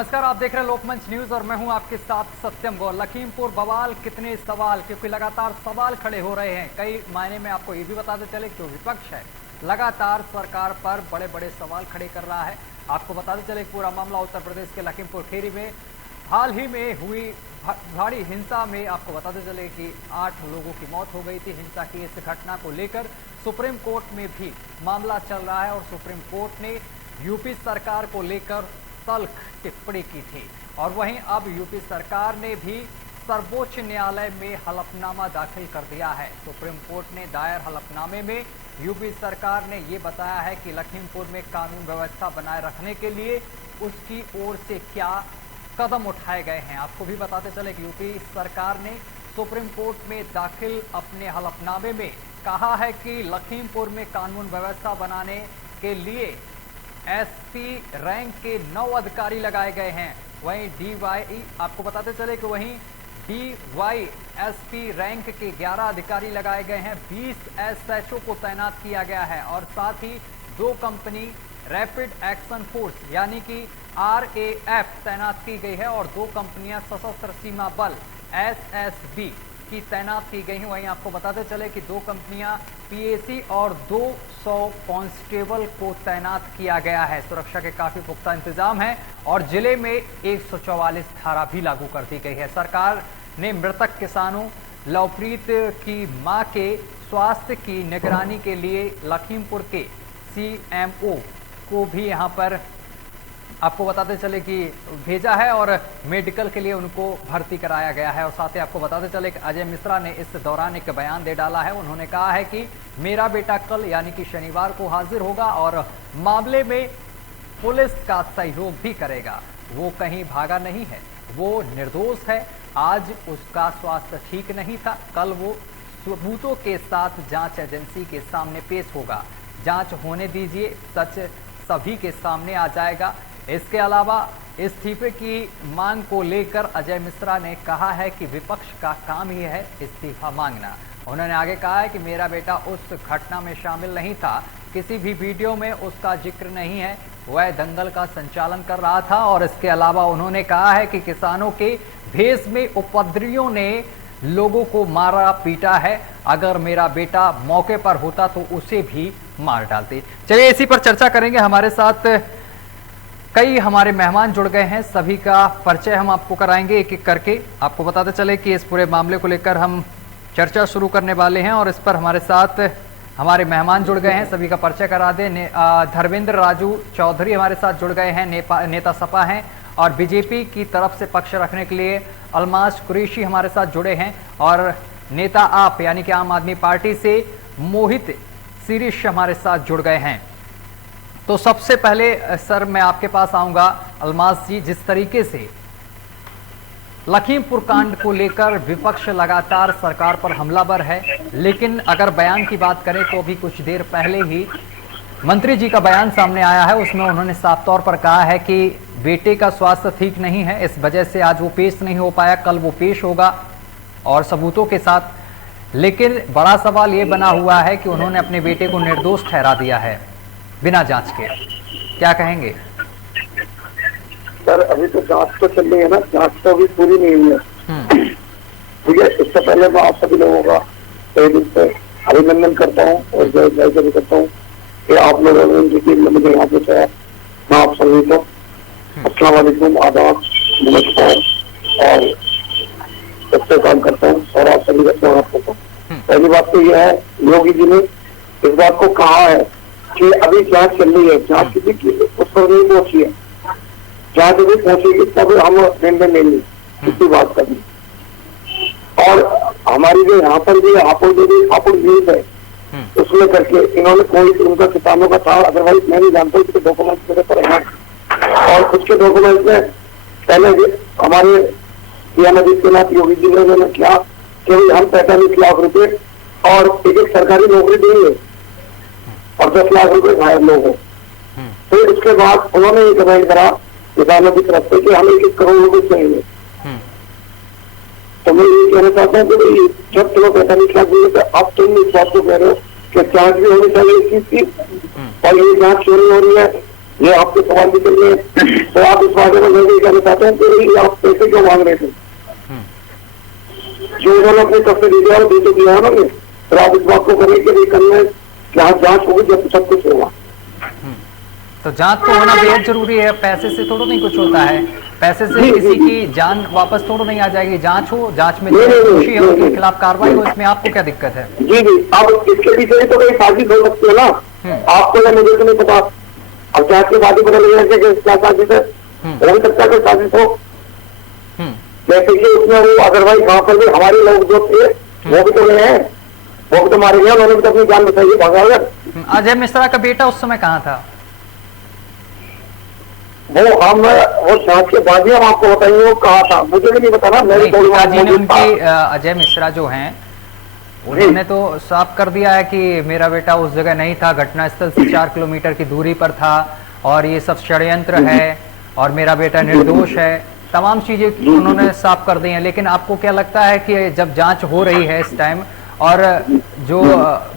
नमस्कार, आप देख रहे हैं लोकमंच न्यूज और मैं हूं आपके साथ सत्यम गौर। लखीमपुर बवाल, कितने सवाल, क्योंकि लगातार सवाल खड़े हो रहे हैं। कई मायने में आपको ये भी बताते चले कि जो विपक्ष है लगातार सरकार पर बड़े बड़े सवाल खड़े कर रहा है। आपको बताते चले पूरा मामला उत्तर प्रदेश के लखीमपुर खीरी में हाल ही में हुई भारी हिंसा में आपको बताते चले कि 8 लोगों की मौत हो गई थी। हिंसा की इस घटना को लेकर सुप्रीम कोर्ट में भी मामला चल रहा है और सुप्रीम कोर्ट ने यूपी सरकार को लेकर तल्ख टिप्पणी की थी। और वहीं अब यूपी सरकार ने भी सर्वोच्च न्यायालय में हलफनामा दाखिल कर दिया है। सुप्रीम कोर्ट ने दायर हलफनामे में यूपी सरकार ने ये बताया है कि लखीमपुर में कानून व्यवस्था बनाए रखने के लिए उसकी ओर से क्या कदम उठाए गए हैं। आपको भी बताते चले कि यूपी सरकार ने सुप्रीम कोर्ट में दाखिल अपने हलफनामे में कहा है कि लखीमपुर में कानून व्यवस्था बनाने के लिए एसपी रैंक के 9 अधिकारी लगाए गए हैं। वहीं डीवाई आपको बताते चले कि वहीं डीवाईएसपी रैंक के 11 अधिकारी लगाए गए हैं। 20 एसएचओ को तैनात किया गया है और साथ ही 2 कंपनी रैपिड एक्शन फोर्स यानी कि RAF तैनात की गई है और 2 कंपनियां सशस्त्र सीमा बल SSB की तैनात की गई हैं। वहीं आपको बताते चले कि 2 कंपनियां PAC और 200 कांस्टेबल को तैनात किया गया है। सुरक्षा के काफी पुख्ता इंतजाम है और जिले में 144 धारा भी लागू कर दी गई है। सरकार ने मृतक किसानों लवप्रीत की मां के स्वास्थ्य की निगरानी के लिए लखीमपुर के CMO को भी यहां पर आपको बताते चले कि भेजा है और मेडिकल के लिए उनको भर्ती कराया गया है। और साथ ही आपको बताते चले कि अजय मिश्रा ने इस दौरान एक बयान दे डाला है। उन्होंने कहा है कि मेरा बेटा कल यानी कि शनिवार को हाजिर होगा और मामले में पुलिस का सहयोग भी करेगा। वो कहीं भागा नहीं है, वो निर्दोष है। आज उसका स्वास्थ्य ठीक नहीं था, कल वो सबूतों के साथ जांच एजेंसी के सामने पेश होगा। जांच होने दीजिए, सच सभी के सामने आ जाएगा। इसके अलावा इस्तीफे की मांग को लेकर अजय मिश्रा ने कहा है कि विपक्ष का काम ही है इस्तीफा मांगना। उन्होंने आगे कहा है कि मेरा बेटा उस घटना में शामिल नहीं था, किसी भी वीडियो में उसका जिक्र नहीं है, वह दंगल का संचालन कर रहा था। और इसके अलावा उन्होंने कहा है कि किसानों के भेष में उपद्रवियों ने लोगों को मारा पीटा है, अगर मेरा बेटा मौके पर होता तो उसे भी मार डालते। चलिए इसी पर चर्चा करेंगे। हमारे साथ कई हमारे मेहमान जुड़ गए हैं, सभी का परिचय हम आपको कराएंगे एक एक करके। आपको बताते चले कि इस पूरे मामले को लेकर हम चर्चा शुरू करने वाले हैं और इस पर हमारे साथ हमारे मेहमान जुड़ गए हैं, सभी का परिचय करा दें। धर्मेंद्र राजू चौधरी हमारे साथ जुड़ गए हैं, नेता सपा हैं और बीजेपी की तरफ से पक्ष रखने के लिए अलमास कुरैशी हमारे साथ जुड़े हैं और नेता आप यानी कि आम आदमी पार्टी से मोहित सीरीश हमारे साथ जुड़ गए हैं। तो सबसे पहले सर मैं आपके पास आऊंगा अलमास जी, जिस तरीके से लखीमपुर कांड को लेकर विपक्ष लगातार सरकार पर हमलावर है, लेकिन अगर बयान की बात करें तो अभी कुछ देर पहले ही मंत्री जी का बयान सामने आया है। उसमें उन्होंने साफ तौर पर कहा है कि बेटे का स्वास्थ्य ठीक नहीं है, इस वजह से आज वो पेश नहीं हो पाया, कल वो पेश होगा और सबूतों के साथ। लेकिन बड़ा सवाल ये बना हुआ है कि उन्होंने अपने बेटे को निर्दोष ठहरा दिया है बिना जांच के, क्या कहेंगे? सर अभी तो जांच तो चल रही है ना, जांच तो अभी पूरी नहीं हुई है। ठीक है, इससे पहले मैं आप सभी लोगों का कई दिन से अभिनंदन करता हूँ और जय जय भी करता हूँ कि आप लोगों ने मुझे यहाँ पे मैं आप सभी को अस्सलाम वालेकुम, आदाब, नमस्कार और सबसे काम करता हूँ और आप सभी का स्वागत करता हूँ। पहली बात तो यह है, योगी जी ने इस बात को कहा है कि अभी जांच चल रही है, जांच किसी उस पर नहीं पहुंची है, जांच अभी पहुंचेगी तब हम निर्णय लेंगे किसी बात का भी। और हमारी जो यहाँ पर भी हापुड़ न्यूज है उसमें करके इन्होंने कोई उनका किसानों का था, अदरवाइज मैं नहीं जानता उसके डॉक्यूमेंट्स मेरे पर हैं और कुछ के डॉक्यूमेंट्स में पहले हमारे सीएम आदित्यनाथ योगी जी ने उन्होंने किया कि हम 45 लाख रुपए और एक सरकारी नौकरी देंगे और 10 लाख रुपए घायल लोग हो। फिर उसके बाद उन्होंने ये कमेंट करा किसानों की तरफ से कि हमें 1 करोड़ रुपए चाहिए। तो मैं ये कहना चाहता हूँ कि जब तुम्हें 45 लाख दिए तो अब तुम इस बात को कह रहे हो कि जांच भी होनी चाहिए इस चीज की और ये जांच क्यों नहीं हो रही है, ये आपके सवाल के लिए तो आप इस बारे में मैं भी कहना चाहता हूँ कि आप पैसे क्यों मांग रहे थे, जो उन्होंने अपनी तरफ से दिया और दे तो दिया है ना, तो आप इस बात को करें कि कल में यहाँ जांच होगी जब सब कुछ होगा। तो जांच तो होना बेहद जरूरी है, पैसे से थोड़ा नहीं कुछ होता है, पैसे से किसी की जान वापस थोड़ा नहीं आ जाएगी। जांच हो, जांच में दोषी है उनके खिलाफ कार्रवाई हो, इसमें आपको क्या दिक्कत है? जी जी, अब इसके पीछे तो कहीं साजिश हो सकती है ना, आपको या मुझे तो नहीं पता। अब जांच के बाद ही पता लगेगा कि क्या साजिश है, हो सकता है कोई साजिश हो। जैसे कि उसमें वो अदरवाइज वहां पर भी हमारे लोग जो थे वो भी तो गए हैं, वो भी तो मारे गए, उन्होंने भी तो अपनी जान बचाई भागावर। अजय मिश्रा का बेटा उस समय कहाँ था? वो जांच के बाद ही हम आपको बताएंगे वो कहा था, मुझे भी नहीं पता ना। मेरी पिताजी ने उनकी अजय मिश्रा जो हैं उन्होंने तो साफ कर दिया है कि मेरा बेटा उस जगह नहीं था, घटनास्थल से 4 किलोमीटर की दूरी पर था और ये सब षड्यंत्र है और मेरा बेटा निर्दोष है, तमाम चीजें उन्होंने साफ कर दी हैं। लेकिन आपको क्या लगता है कि जब जांच हो रही है इस टाइम और जो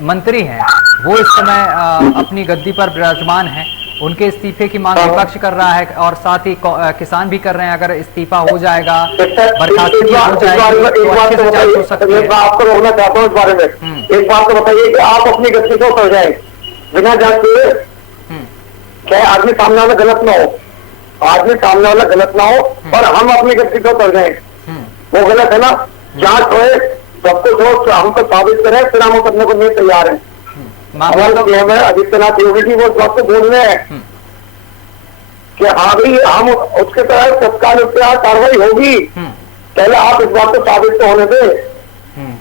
मंत्री हैं वो इस समय अपनी गद्दी पर विराजमान हैं, उनके इस्तीफे की मांग विपक्ष कर रहा है और साथ ही किसान भी कर रहे हैं, अगर इस्तीफा हो जाएगा, बर्खास्तगी हो जाएगी तो अच्छे से जांच हो सकती है। मैं आपको रोकना चाहता हूँ इस बारे में। एक बात तो बताइए कि आप अपनी गद्दी से उतर जाए बिना जांच किए, चाहे आदमी सामने वाला गलत ना हो, आदमी सामने वाला गलत ना हो और हम अपनी गद्दी से उतर जाए, वो गलत है ना। जांच होए, सब कुछ हो, हमको साबित करें, फिर हम करने को नहीं तैयार है। हमारे आदित्यनाथ योगी जी वो इस बात को बोल रहे हैं कि हाँ भाई हम उसके तहत तत्काल कार्रवाई होगी, पहले आप इस बात को साबित तो होने दें।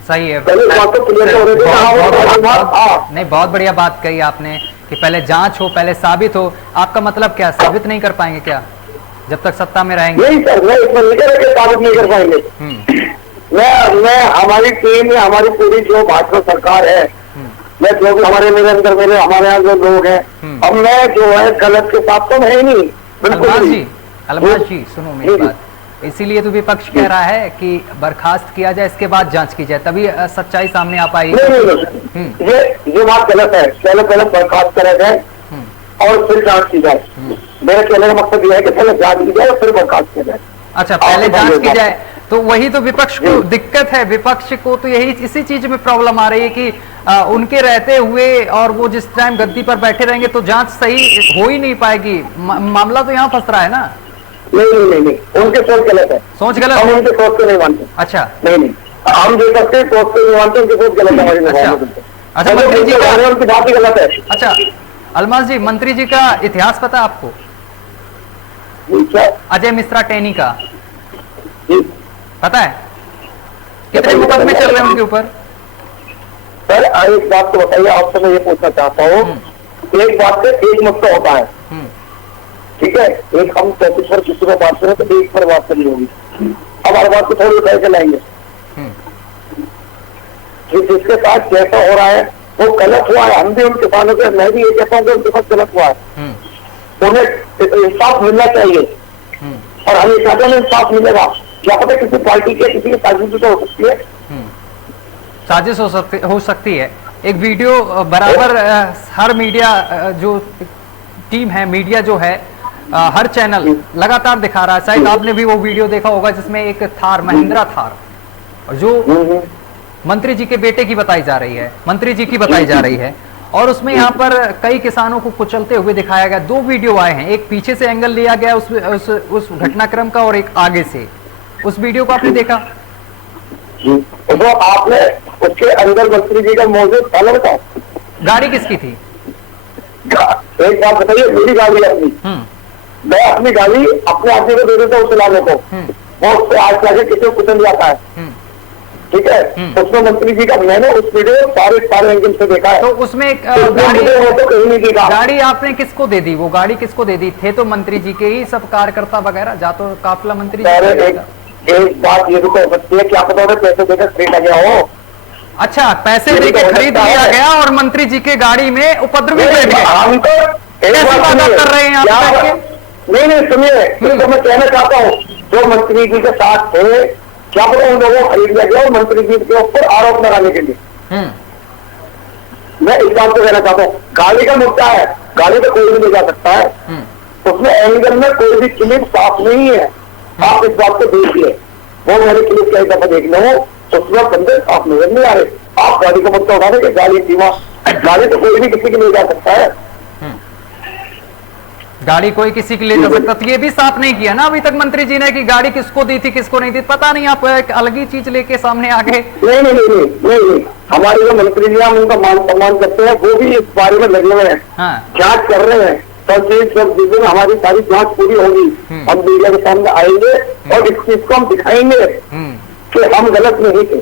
सही है, पहले इस बात को क्लियर होने दें। नहीं, बहुत बढ़िया बात कही आपने कि पहले जांच हो, पहले साबित हो। आपका मतलब क्या, साबित नहीं कर पाएंगे क्या जब तक सत्ता में रहेंगे? नहीं सर, मैं इसमें नहीं कह रहा साबित नहीं कर पाएंगे। मैं हमारी टीम या हमारी पूरी जो भाजपा सरकार है, मैं जो भी हमारे निरंतर मेरे हमारे यहाँ जो लोग हैं, अब मैं जो है गलत के साथ तो है नहीं, बिल्कुल। अलमाज जी सुनो मेरी बात, इसीलिए तो विपक्ष कह रहा है कि बर्खास्त किया जाए, इसके बाद जांच की जाए, तभी सच्चाई सामने आ पाएगी। नहीं, ये बात गलत है। पहले बर्खास्त करा जाए और फिर जांच की जाए। मेरे कहने का मकसद यह है कि पहले जांच की जाए और फिर बर्खास्त की जाए। अच्छा, पहले जांच की जाए, तो वही तो विपक्ष को दिक्कत है। विपक्ष को तो यही इसी चीज में प्रॉब्लम आ रही है कि उनके रहते हुए और वो जिस टाइम गद्दी पर बैठे रहेंगे तो जांच सही हो ही नहीं पाएगी। मामला तो यहाँ फंस रहा है ना। नहीं, उनके सोच गलत है। सोच गलत, हम उनके सोच को नहीं मानते। अच्छा, नहीं, हम जो करते हैं सोच को नहीं मानते, उनकी सोच गलत है। अच्छा, मंत्री जी का उनकी बात ही गलत है। अच्छा अलमाज जी, मंत्री जी का इतिहास पता है आपको? अजय मिश्रा टेनी का पता है? कितने मुकदमे चल रहे हैं उनके ऊपर? सर एक बात तो बताइए, आपसे मैं ये पूछना चाहता हूँ, एक बात से एक मसला होता है, ठीक है? एक हम टॉपिक पर किसी को बात करें तो एक पर बात करनी होगी। अब हर बात को थोड़ी उठाए के लाएंगे जिसके साथ जैसा हो रहा है वो गलत हुआ है। हम भी उन किसानों से, मैं भी ये कहता हूँ कि उनके साथ गलत हुआ है, उन्हें इंसाफ मिलना चाहिए और हमेशा में इंसाफ मिलेगा। क्या पता किसी पार्टी के किसी की साजिश तो हो सकती है, साजिश हो सकती है। एक वीडियो बराबर हर मीडिया जो टीम है, मीडिया जो है, हर चैनल लगातार दिखा रहा है। शायद आपने भी वो वीडियो देखा होगा जिसमें एक थार, महिंद्रा थार, जो मंत्री जी के बेटे की बताई जा रही है, मंत्री जी की बताई जा रही है, और उसमें यहाँ पर कई किसानों को कुचलते हुए दिखाया गया। 2 वीडियो आए हैं, एक पीछे से एंगल लिया गया उस घटनाक्रम का और एक आगे से। उस वीडियो को आपने देखा? तो आपने उसके अंदर मंत्री जी का मौजूद था ना? बताओ गाड़ी किसकी थी? एक बात बताइए, मेरी गाड़ी अपनी, मैं अपनी गाड़ी अपने आदमी को दे देता हूँ चलाने को, वो उससे आज लाके किसी को कुचल जाता है, ठीक है? उसमें मंत्री जी का मैंने उस वीडियो सारे एंगल से देखा है। तो उसमें गाड़ी आपने किसको दे दी? वो गाड़ी किसको दे दी? थे तो मंत्री जी के ही सब कार्यकर्ता वगैरह, जा तो काफिला मंत्री जी। एक बात ये भी तो सकती है, क्या पता पैसे देकर खरीदा गया हो। अच्छा, पैसे देकर खरीद लिया गया और मंत्री जी के गाड़ी में उपद्रवी बैठ गए। हम तो कर रहे हैं आप? नहीं सुनिए, तो मैं कहना चाहता हूँ जो मंत्री जी के साथ थे, क्या पता उन लोगों को खरीद लिया गया और मंत्री जी के ऊपर आरोप लगाने के लिए। मैं इस बात को कहना चाहता हूँ, गाड़ी का मुद्दा है, गाड़ी तो कोई भी ले जा सकता है, उसमें एंगल में कोई भी क्लिप साफ नहीं है। आप इस बात को देखिए, वो मेरे क्लिप कई दफा देख लो, उसमें बंदे साफ नजर नहीं आ रहे। आप गाड़ी का मुद्दा उठा देंगे, गाड़ी धीमा, गाड़ी तो कोई भी किसी की ले जा सकता है। गाड़ी कोई किसी की ले जा सकता, तो ये भी साफ नहीं किया ना अभी तक मंत्री जी ने कि गाड़ी किसको दी थी किसको नहीं दी, पता नहीं, आप एक अलग ही चीज लेके सामने आ गए। नहीं, हमारे जो मंत्री जी हम उनका मान सम्मान करते हैं, वो भी इस बारे में लगे हुए हैं, जांच कर रहे हैं। सब जिस दिन हमारी सारी जांच पूरी होगी, हम मीडिया के सामने आएंगे और इस चीज को हम दिखाएंगे कि हम गलत नहीं थे।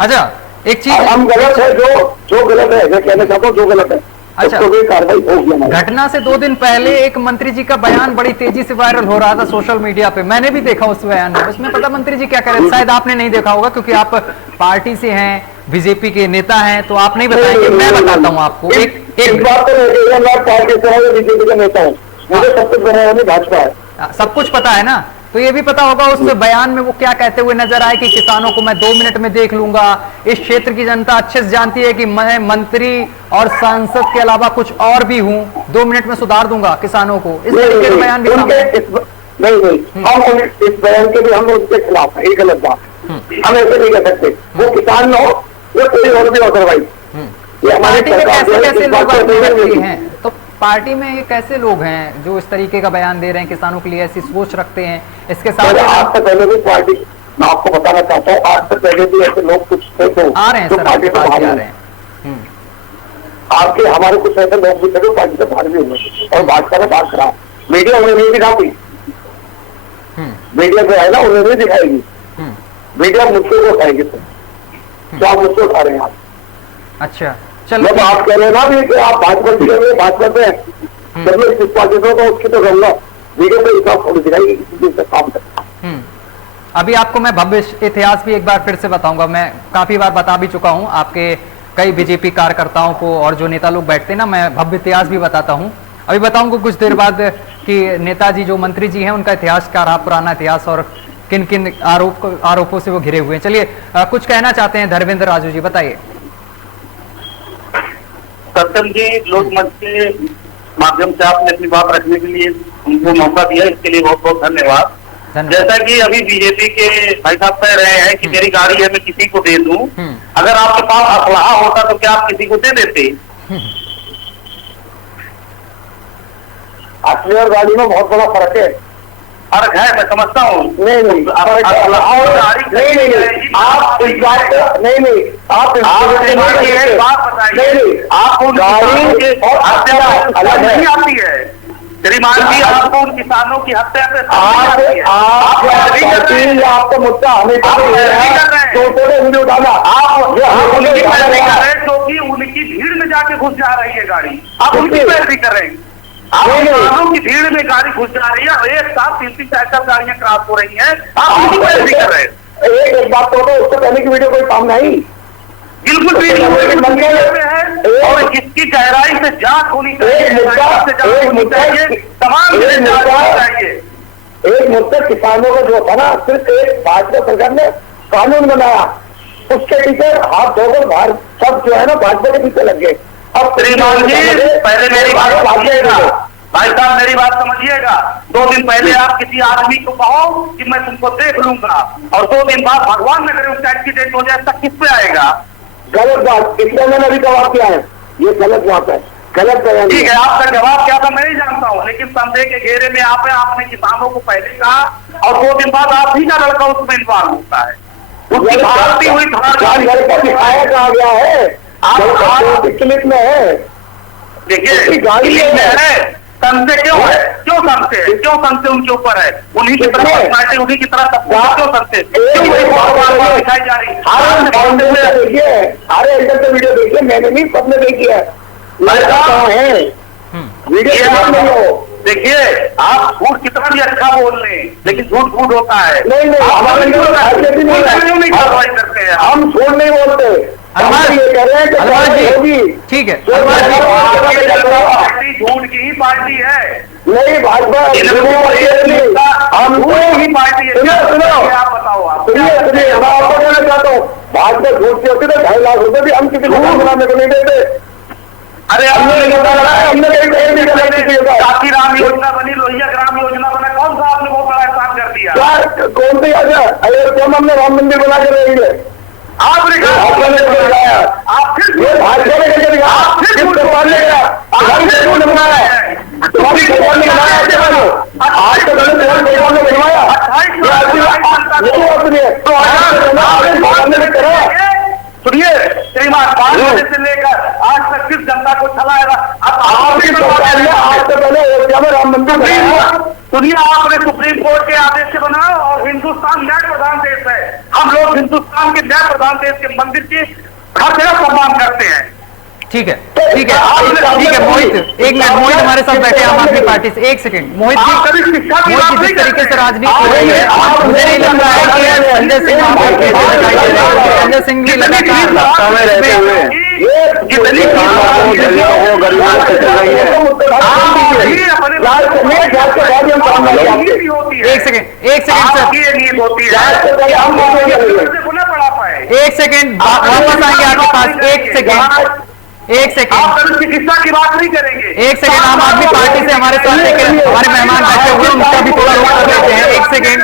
अच्छा, एक चीज हम गलत है, जो गलत है, मैं कहना चाहता हूँ, जो गलत है अच्छा, तो कार्रवाई होगी। घटना से 2 दिन पहले एक मंत्री जी का बयान बड़ी तेजी से वायरल हो रहा था सोशल मीडिया पे, मैंने भी देखा उस बयान में। उसमें पता मंत्री जी क्या कह रहे थे, शायद आपने नहीं देखा होगा क्योंकि आप पार्टी से हैं, बीजेपी के नेता हैं, तो आप नहीं बताएंगे, मैं बताता हूँ आपको। एक बात तो मैं पार्टी से बीजेपी का नेता हूँ, मुझे सब कुछ बना भाजपा है, सब कुछ पता है ना, तो ये भी पता होगा उस बयान में वो क्या कहते हुए नजर आए कि किसानों को मैं 2 मिनट में देख लूंगा। इस क्षेत्र की जनता अच्छे से जानती है कि मैं मंत्री और सांसद के अलावा कुछ और भी हूं, 2 मिनट में सुधार दूंगा किसानों को। इस तरीके का बयान भी नहीं, हम इस बयान के भी हम उसके खिलाफ है, एक गलत बात, हम ऐसे नहीं कर सकते। वो किसान न हो, वो कोई और भी अदरवाइज। पार्टी में कैसे लोग हैं, तो पार्टी में ये कैसे लोग हैं जो इस तरीके का बयान दे रहे हैं, किसानों के लिए ऐसी सोच रखते हैं? इसके साथ आज से पहले भी पार्टी, मैं आपको बताना चाहता हूँ, आज से पहले भी ऐसे लोग कुछ थे तो आ रहे हैं सर, पार्टी से बाहर आ रहे हैं। आपके हमारे कुछ ऐसे लोग भी थे जो पार्टी से बाहर भी हुए और भाजपा में बात करा, मीडिया उन्हें नहीं दिखाती, मीडिया जो है ना उन्हें नहीं दिखाएगी, मीडिया मुझसे को उठाएगी, तो आप मुझसे उठा रहे हैं आप। अच्छा, चलो, जब आप कह रहे हैं ना भी कि आप भाजपा भाजपा पे जब मैं किस पार्टी से तो उसकी तो रहूंगा, वीडियो पे हिसाब थोड़ी दिखाएगी किसी चीज से काम करता। अभी आपको मैं भव्य इतिहास भी एक बार फिर से बताऊंगा, मैं काफी बार बता भी चुका हूं आपके कई बीजेपी कार्यकर्ताओं को और जो नेता लोग बैठते हैं ना, मैं भव्य इतिहास भी बताता हूं। अभी बताऊंगा कुछ देर बाद कि नेताजी जो मंत्री जी हैं उनका इतिहास क्या रहा, पुराना इतिहास, और किन किन आरोपों से वो घिरे हुए हैं। चलिए, कुछ कहना चाहते हैं धर्मेंद्र राजू जी, बताइए। सत्यम जी, लोकमंच के माध्यम से आपने अपनी बात रखने के लिए उनको मौका दिया, इसके लिए बहुत बहुत धन्यवाद। जैसा कि अभी बीजेपी के भाई साहब कह रहे हैं कि मेरी गाड़ी है मैं किसी को दे दूं, अगर आपके पास असलाहा होता तो क्या आप किसी को दे देते? असली और गाड़ी में बहुत बड़ा फर्क है। फर्क है, मैं समझता हूँ। नहीं, आप इस बात को आप अलग नहीं आती है श्रीमान जी, आपको उन किसानों की हत्या पे आपका मुद्दा हमें उठाना, आप उनकी पैरवी कर रहे हैं क्योंकि उनकी भीड़ में जाके घुस जा रही है गाड़ी, आप उनकी पैरवी कर रहे हैं। आप किसानों की भीड़ में गाड़ी घुस जा रही है, एक साथ 3-3 4 गाड़ियां क्रॉस हो रही हैं, आप उनकी पैरवी कर रहे हैं। एक बात तो उसको पहले की वीडियो कोई काम नहीं, बिल्कुल भी है, और इसकी गहराई से जांच होनी चाहिए, तमाम चाहिए। एक मुद्दा किसानों का जो था ना, सिर्फ एक भाजपा सरकार ने कानून बनाया, उसके पीछे हाथ धोकर बाहर सब जो है ना भाजपा के पीछे लग गए। अब श्रीमान जी, पहले मेरी बात समझिएगा, भाई साहब मेरी बात समझिएगा। 2 दिन पहले आप किसी आदमी को कहो कि मैं तुमको देख लूंगा, और 2 दिन बाद भगवान न करे उसका एक्सीडेंट हो जाए, तक किस पे आएगा? गलत बात, इसलिए मैंने अभी जवाब किया है, ये गलत बात है, गलत बयान। ठीक है, आपका जवाब क्या था मैं नहीं जानता हूँ, लेकिन संदेह के घेरे में आप आपने किसानों को पहले कहा और 2 दिन बाद आप ही का लड़का उसमें इन्वॉल्व होता है। उसकी भारती हुई लड़का दिखाया कहा गया है, आप क्लिप में है, देखिए गाड़ी में है, संशय क्यों है? क्यों संशय उनके ऊपर है? उन्हीं की तरफ पार्टी, उन्हीं की तरफ क्यों संशय दिखाई जा रही है? देखिए, अरे इधर से वीडियो देखिए, मैंने नहीं सबने देखी है, लड़का है वीडियो। देखिए, आप झूठ कितना भी अच्छा बोल लें, लेकिन झूठ झूठ होता है। नहीं, कार्रवाई करते हैं, हम झूठ नहीं बोलते, ये कह रहे हैं कि ठीक है, पार्टी झूठ की ही पार्टी है। नहीं, भाजपा हमको ही पार्टी है। आप बताओ, आप सुनिए, मैं आपको कहना चाहता हूँ, भाजपा झूठ की होती तो 2.5 लाख रुपए भी हम किसी को बनाने को नहीं देते। अरे हमने काशी राम योजना बनी, लोहिया ग्राम योजना बना, कौन सा आपने बहुत बड़ा एहसान कर दिया? कौन सी अरे कौन हमने राम मंदिर बना के रहेंगे? आपने आप फिर भाजपा ने करके दिखा, आप फिर किस सरकार ने किया? आपने बनाया है, तुम्हारी सरकार ने बनाया है, आज तो गलत सरकार ने बनवाया। सुनिए श्रीमान, 5 बजे से लेकर आज तक किस जनता को छलाएगा? अब आपकी सरकार ने आज से पहले अयोध्या में राम मंदिर बनाया। सुनिए, आपने सुप्रीम कोर्ट के आदेश से बना और हिंदुस्तान न्याय प्रधान देश है। हम लोग हिंदुस्तान के न्याय प्रधान देश के मंदिर की हर जगह सम्मान करते हैं। ठीक है, ठीक है मोहित, एक मिनट, मोहित हमारे साथ बैठे आम आदमी पार्टी से, एक सेकंड। मोहित जी जिस तरीके से राजनीति हो रही है, मुझे नहीं लग रहा है कि संजय सिंह वहां पर दिखाई दे रहे हैं। संजय सिंह भी लगातार एक सेकंड वापस आएंगे आपके पास। एक सेकंड आप चिकित्सा की बात नहीं करेंगे। एक सेकंड, आम आदमी पार्टी से हमारे साथ हमारे मेहमान बैठे हुए, उनका भी थोड़ा रोक कर लेते हैं। एक सेकंड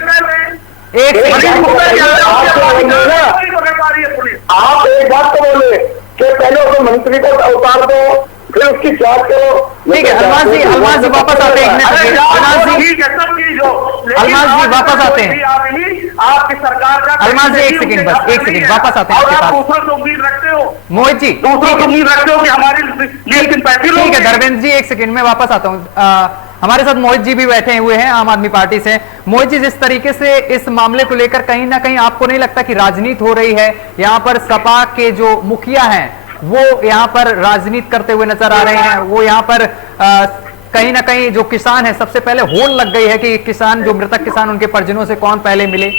आप एक बात तो बोले कि पहले उस मंत्री को उतार दो, फिर उसकी जांच करो। ठीक है, अलमाज जी वापस आते हैं। अलमाज जी वापस आते हैं। आपकी सरकार का अलमाज जी एक सेकंड, बस एक सेकंड, वापस आते हैं आपके पास। दूसरों से उम्मीद रखते हो मोहित जी, दूसरों से उम्मीद रखते हो कि हमारी ठीक है धर्मेंद्र जी, एक सेकंड में वापस आता हूँ। हमारे साथ मोहित जी भी बैठे हुए हैं आम आदमी पार्टी से। मोहित जी, जिस तरीके से इस मामले को लेकर कहीं ना कहीं आपको नहीं लगता कि राजनीति हो रही है? यहाँ पर सपा के जो मुखिया हैं वो यहाँ पर राजनीति करते हुए नजर आ रहे हैं। वो यहाँ पर कहीं ना कहीं जो किसान है, सबसे पहले होड़ लग गई है कि किसान, जो मृतक किसान, उनके परिजनों से कौन पहले मिले।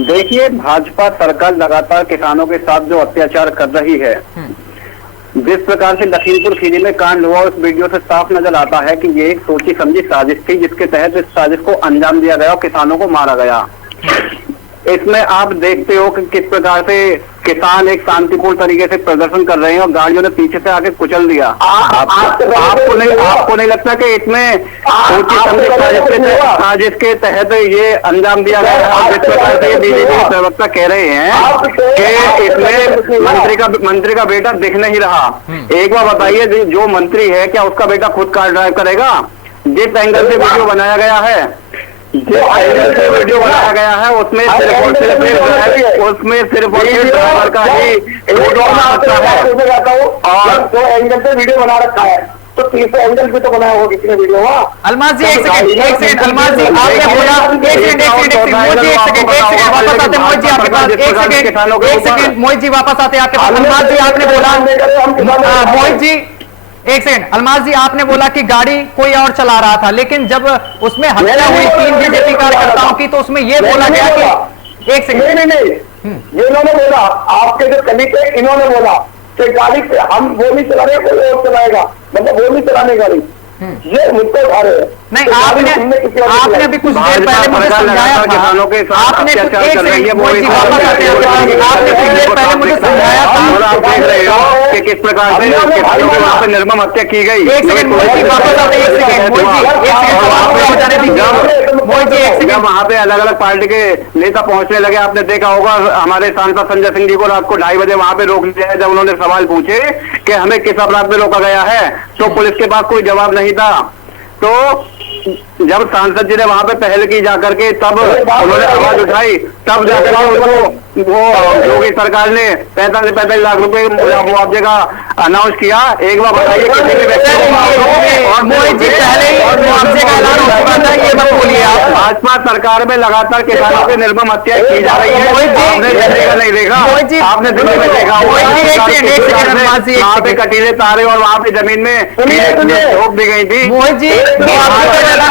देखिए, भाजपा सरकार लगातार किसानों के साथ जो अत्याचार कर रही है, जिस प्रकार से लखीमपुर खीरी में कांड हुआ, उस वीडियो से साफ नजर आता है कि ये एक सोची समझी साजिश थी, जिसके तहत इस साजिश को अंजाम दिया गया और किसानों को मारा गया। इसमें आप देखते हो कि किस प्रकार से किसान एक शांतिपूर्ण तरीके से प्रदर्शन कर रहे हैं और गाड़ियों ने पीछे से आके कुचल दिया। आपको नहीं लगता कि इसमें साजिश के तहत ये अंजाम दिया गया है? और जिस प्रकार से बीजेपी के प्रवक्ता कह रहे हैं कि इसमें मंत्री का बेटा दिख नहीं रहा। एक बार बताइए, जो मंत्री है क्या उसका बेटा खुद कार ड्राइव करेगा? जिस एंगल से वीडियो बनाया गया है, वीडियो बनाया गया है, उसमें सिर्फ और सिर्फ ड्राइवर का ही और जो एंगल से वीडियो बना रखा है, तो तीसरे एंगल भी तो बनाया होगा किसी ने वीडियो। अलमाज जी एक सेकंड, अलमाज जी आपने बोला, एक सेकंड वापस आते मोहित जी आपके पास। एक सेकंड मोहित जी वापस आते आपके पास। अलमाज जी आपने बोला, मोहित जी एक सेकंड, अलमाज जी आपने बोला कि गाड़ी कोई और चला रहा था, लेकिन जब उसमें हत्या हुई 3 बीजेपी कार्यकर्ताओं की, तो उसमें यह बोला गया कि एक सेकंड नहीं, ये इन्होंने बोला, आपके जो कलीग थे इन्होंने बोला कि गाड़ी पे हम वो नहीं चला रहे, कोई और चलाएगा, मतलब वो नहीं चलाने गाड़ी, ये मुझको उठा रहे हैं। नहीं, आपने अभी कुछ देर पहले मुझे समझाया था, आपने कुछ देर पहले मुझे समझाया था कि किस प्रकार से किसानों की वहां पर निर्मम हत्या की गई। एक सेकंड वापस आते, एक सेकंड जब वहां पे अलग अलग पार्टी के नेता पहुंचने लगे, आपने देखा होगा हमारे सांसद संजय सिंह जी को रात को 2:30 बजे वहां पे रोक लिया, जब उन्होंने सवाल पूछे कि हमें किस अपराध में रोका गया है, तो पुलिस के पास कोई जवाब नहीं था। तो जब सांसद जी ने वहां पे पहल की जाकर के, तब उन्होंने आवाज उठाई, तब जाकर के उनको वो योगी सरकार ने 45 लाख रुपए मुआवजे का अनाउंस किया। एक बार बताइए, किसी भी व्यक्ति को मोहित जी पहले ही मुआवजे का ऐलान हो चुका था, ये मत बोलिए आप। भाजपा सरकार में लगातार किसानों की निर्मम हत्या की जा रही है। आपने दिल्ली का नहीं देखा, आपने दिल्ली में देखा वहाँ पे कटीले तारे और वहाँ पे जमीन में ठोक दी गई थी। मोहित जी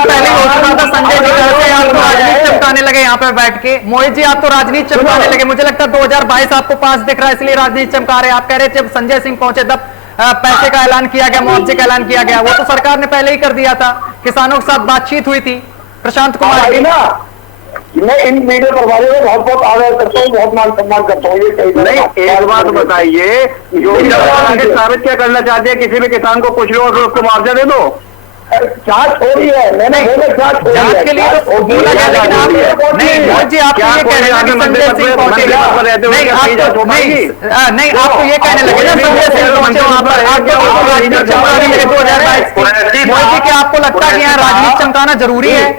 पहले हो चुका था, संजय जी कहते आप तो राजनीति चमकाने लगे यहाँ पे बैठ के। मोहित जी आप तो राजनीति चमकाने लगे, मुझे लगता है 2022 आपको पास दिख रहा है, इसलिए राजनीति चमका रहे हैं। आप कह रहे जब संजय सिंह पहुंचे तब पैसे का ऐलान किया गया, मुआवजे का ऐलान किया गया, वो तो सरकार ने पहले ही कर दिया था। किसानों के साथ बातचीत हुई थी प्रशांत कुमार की। मैं इन मीडिया प्रभारियों को बहुत बहुत आदर करता हूँ, बहुत मान सम्मान करता हूँ। ये नहीं, एक बात बताइए, योगी आदित्यनाथ साबित क्या करना चाहते हैं? किसी भी किसान को कुछ लो और उसको मुआवजा दे दो। जांच हो रही है, मैंने बोला जांच के लिए तो बोला गया, लेकिन आप नहीं मोदी जी आपको ये कहने लगे संजय सिंह पहुंचे नहीं, आपको ये कहने लगे ना संजय सिंह पहुंचे वहां पर, आपको राजनीति चमकाने लगे 2022 मोदी जी, क्या आपको लगता है कि यहाँ राजनीति चमकाना जरूरी है?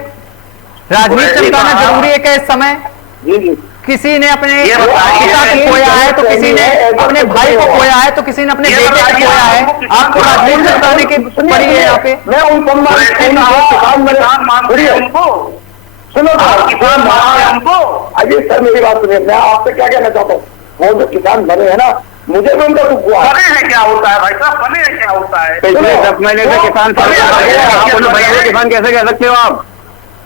राजनीति चमकाना जरूरी है क्या इस समय? किसी ने अपने पिता को खोया है तो किसी ने अपने भाई को खोया है तो किसी ने अपने बेटे को खोया है, आपको राजनीति चमकाने की पड़ी है यहाँ पे? मैं उन सुनो हमको अजय सर मेरी बात सुनिए, मैं आपसे क्या कहना चाहता हूँ, वो जो किसान बने हैं ना, मुझे भी उनका दुख हुआ। बने हैं क्या होता है भाई साहब, बने हैं क्या होता है? पिछले 10 महीने से किसान किसान कैसे कह सकते हो आप?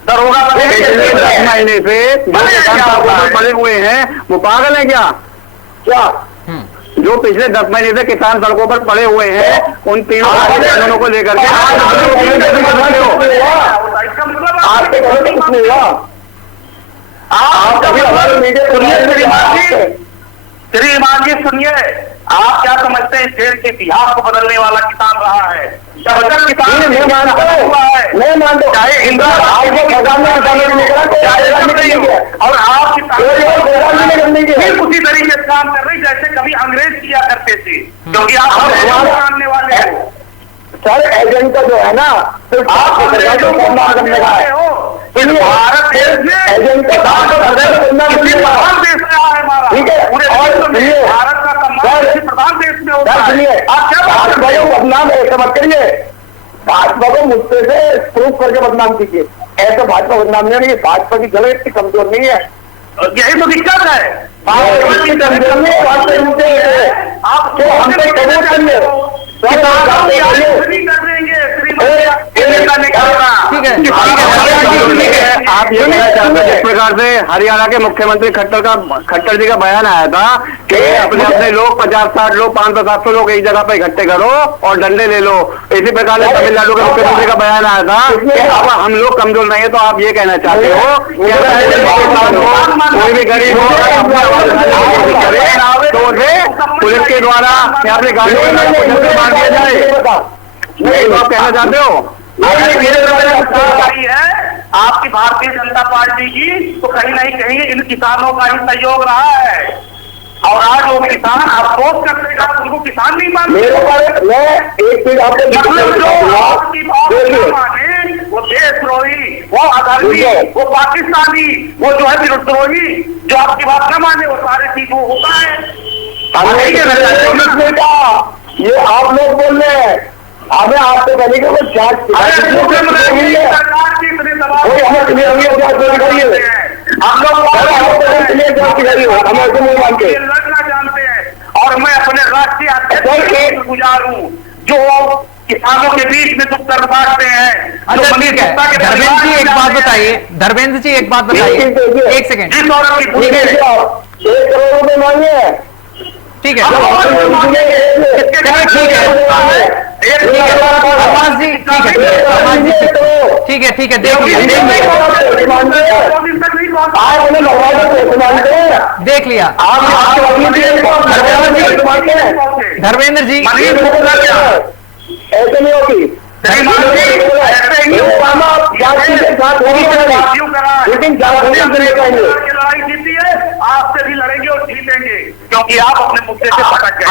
दरोगा पिछले 10 महीने से जो किसान पड़े हुए हैं वो पागल है क्या? जो पिछले 10 महीने से किसान सड़कों पर पड़े हुए हैं, उन तीनों कानूनों को लेकर के आपके घर में कुछ नहीं हुआ। आप कभी हमारे मीडिया श्रीमान जी सुनिए, आप क्या समझते हैं इस देश के इतिहास को बदलने वाला किसान रहा है? किसान मैं मानता हूँ, चाहे इंदिरा और आप फिर उसी तरीके से काम कर रहे जैसे कभी अंग्रेज किया करते थे, क्योंकि आप मानने वाले हो। सर एजेंडा जो है ना, सिर्फ आप करने का है। भारत देश में ठीक है, पूरे भारत का सम्मान प्रधान देश में होता है। आप क्या भाजपा को बदनाम ऐसे मत करिए, भाजपा को मुझसे से प्रूफ करके बदनाम कीजिए, ऐसे भाजपा बदनाम नहीं है। भाजपा की जगह इतनी कमजोर नहीं है, यही तो दिक्कत है। भाजपा की कमजोर नहीं है, आप तो हमसे कबूल करिए, आप ये कहना चाहते हैं जिस प्रकार से हरियाणा के मुख्यमंत्री खट्टर जी का बयान आया था कि अपने अपने लोग 50-60 लोग 500-700 लोग एक जगह पे इकट्ठे करो और डंडे ले लो, इसी प्रकार से तमिलनाडु के मुख्यमंत्री का बयान आया था कि अब हम लोग कमजोर नहीं है। तो आप ये कहना चाहते हो कोई भी गरीब हो तो उसे पुलिस के द्वारा या अपनी गाड़ी मार दिया जाए, यही आप कहना चाहते हो? आपकी भारतीय जनता पार्टी की तो कहीं नहीं कहीं इन किसानों का ही सहयोग रहा है, और आज वो किसान अफसोस करते हैं उनको किसान नहीं मानते। मैं एक चीज आपको वो देशद्रोही, वो अधर्मी, वो पाकिस्तानी, वो जो है विरोधद्रोही, जो आपकी बात न माने वो सारे चीज वो होता है। ये आप लोग बोल रहे हैं, हमें आपसे पहले कि वो जांच लड़ना जानते हैं, और मैं अपने राष्ट्रीय अध्यक्ष गुजार हूँ जो किसानों के बीच में दुख दर्द बांटते हैं। अच्छा ठीक है, धर्मेंद्र जी एक बात बताइए, धर्मेंद्र जी एक बात बताइए, एक सेकेंड, 1 करोड़ रुपए मांगे, ठीक है ठीक है अरमान जी, ठीक है अरमान जी, ठीक है ठीक है, देख लिया धर्मेंद्र जी। ऐसे नहीं होगी, लेकिन लड़ाई जीती है, आपसे भी लड़ेंगे और जीतेंगे, क्योंकि आप अपने मुद्दे से भटक गए।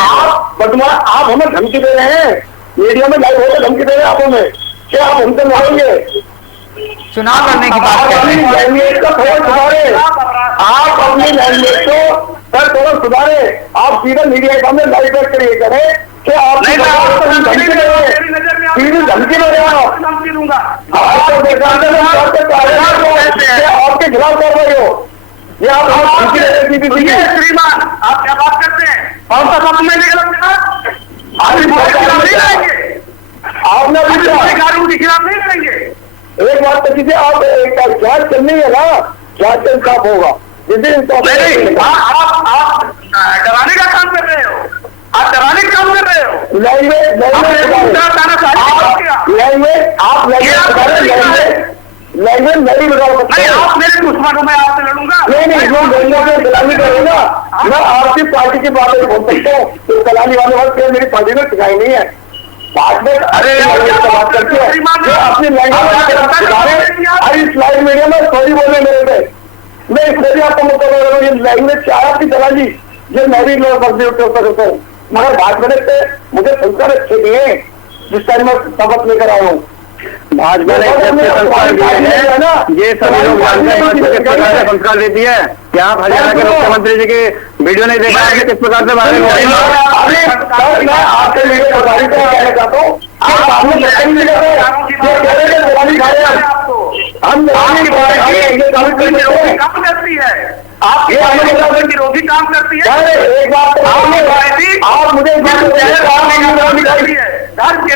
आप हमें धमकी दे रहे हैं, मीडिया में लाइव होकर धमकी दे रहे हैं आप हमें, क्या आप हमसे लड़ेंगे? चुनाव लड़ने की बात कर रहे हैं, लैंग्वेज को थोड़ा सुधारे, आप अपनी लैंग्वेज को सर थोड़ा सुधारे, आप सीधे मीडिया के सामने लाइव करिए करें कि आप धमकी दे रहे हैं, सीधी धमकी दे रहे हो, धमकी दूंगा आपके खिलाफ कार्रवाई हो, ये आप श्रीमान आप क्या बात करते हैं? कौन सा शब्द में आपने कानून के खिलाफ नहीं लड़ेंगे? एक बात तो कीजिए, आप जांच करनी है ना, जांच से इंसाफ होगा, आप डराने का काम कर रहे हो, आप डराने का काम कर रहे हो। लैंग्वेज लैंग्वेज नहीं लगाओ सकते। आप मेरे दुश्मन हो, मैं आपसे लड़ूंगा? नहीं, जो गैंगों से दलाली करेगा, मैं आपकी पार्टी की बात नहीं बोल सकता हूँ। तो दलाली वाले बात मेरी पार्टी में टिकाई नहीं है। बाद में अरे बात करती है जो अपनी लैंग्वेज, अरे इस लाइव मीडिया में सॉरी बोले मेरे पे, मैं इसलिए भी आपको मुद्दा कर रहा हूँ। ये लैंग्वेज क्या आपकी दलाली, ये मैं भी बर्दी करता हूँ, मगर भाजपा ने मुझे संस्कार अच्छे दिए जिस टाइम मैं शपथ लेकर आया हूँ। भाजपा ने संस्कार दिए हैं, ये सभी लोग जानते हैं किस प्रकार से संस्कार देती है। क्या आप हरियाणा के मुख्यमंत्री जी के वीडियो नहीं देखा है कि किस प्रकार से बारे में? मैं आपसे वीडियो कहना चाहता हूँ, काम करती है, आपकी विरोधी काम करती है। एक बात आप मुझे कभी शिक्षा की बात नहीं करती है, भारतीय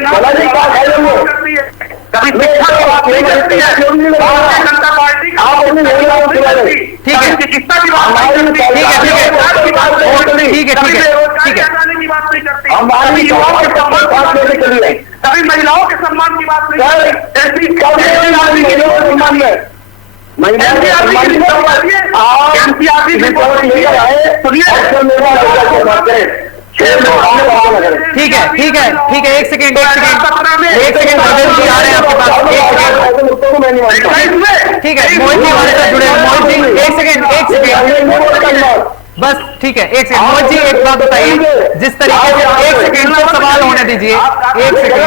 जनता पार्टी ठीक है, ठीक है, ठीक है, कभी महिलाओं के सम्मान की बात नहीं करती। ठीक है, ठीक है, ठीक है, एक सेकेंड प्रदेश जी आ रहे हैं आपके पास, ठीक है, मोहित जी हमारे साथ जुड़े हैं। मोहित जी एक सेकेंड बस, ठीक है, एक सेकंड। मोहित जी एक बात बताइए, जिस तरीके से, एक सेकंड तो सवाल होने दीजिए, एक सेकंड,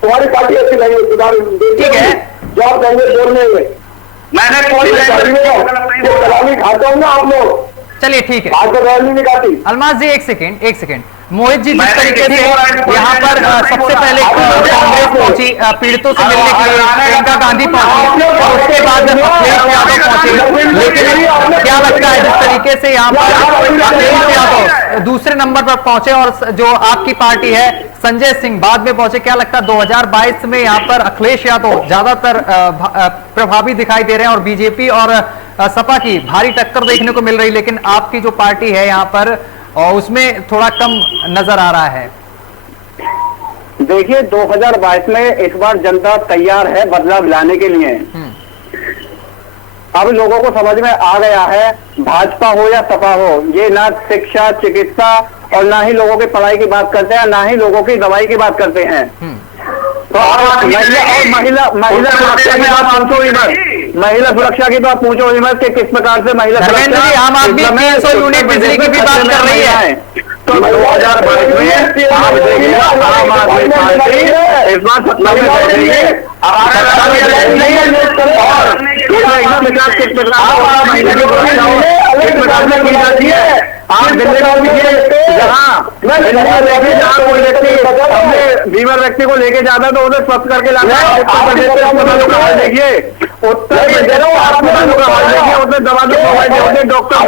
तुम्हारी पार्टी ऐसी लैंग्वेज सुधार, ठीक है, जो आप लैंग्वेज बोल रहे हैं, मैंने कोई सलामी खाता हूँ ना आप लोग। चलिए ठीक है, आपको सलामी नहीं खाती। अलमास जी एक सेकंड, मोहित जी जिस तरीके से यहाँ पर सबसे पहले कांग्रेस पहुंची पीड़ितों से मिलने के लिए, प्रियंका गांधी पहुंची और उसके बाद अखिलेश यादव पहुंचे, लेकिन क्या लगता है जिस तरीके से यहाँ पर अखिलेश यादव दूसरे नंबर पर पहुंचे और जो आपकी पार्टी है संजय सिंह बाद में पहुंचे, क्या लगता है 2022 में यहाँ पर अखिलेश यादव ज्यादातर प्रभावी दिखाई दे रहे हैं और बीजेपी और सपा की भारी टक्कर देखने को मिल रही, लेकिन आपकी जो पार्टी है यहाँ पर और उसमें थोड़ा कम नजर आ रहा है? देखिए 2022 में इस बार जनता तैयार है बदलाव लाने के लिए। अब लोगों को समझ में आ गया है, भाजपा हो या सपा हो, ये ना शिक्षा, चिकित्सा और ना ही लोगों की पढ़ाई की बात करते हैं, ना ही लोगों की दवाई की बात करते हैं। तो महिला सुरक्षा की बात पूछो ही मत, महिला सुरक्षा की बात पूछो ही मत कि किस प्रकार से महिला सुरक्षा, आम आदमी 300 यूनिट बिजली की भी बात कर रही है। तो 2022 में आप देखिए आम आदमी पार्टी इस बार सत्ता में बैठेगी और विकास किस प्रकार महिला की सुरक्षा किस प्रकार से की जाती है। आप दिल्ली में देखिए, जहाँ कोई व्यक्ति अपने बीमार व्यक्ति को लेके जाता है तो उन्हें स्वस्थ करके लाता है। उत्तर प्रदेश के अस्पतालों का हाल देखिए, उत्तर प्रदेश के अस्पतालों का हाल देखिए, उसमें दवा तो प्रोवाइड होते डॉक्टर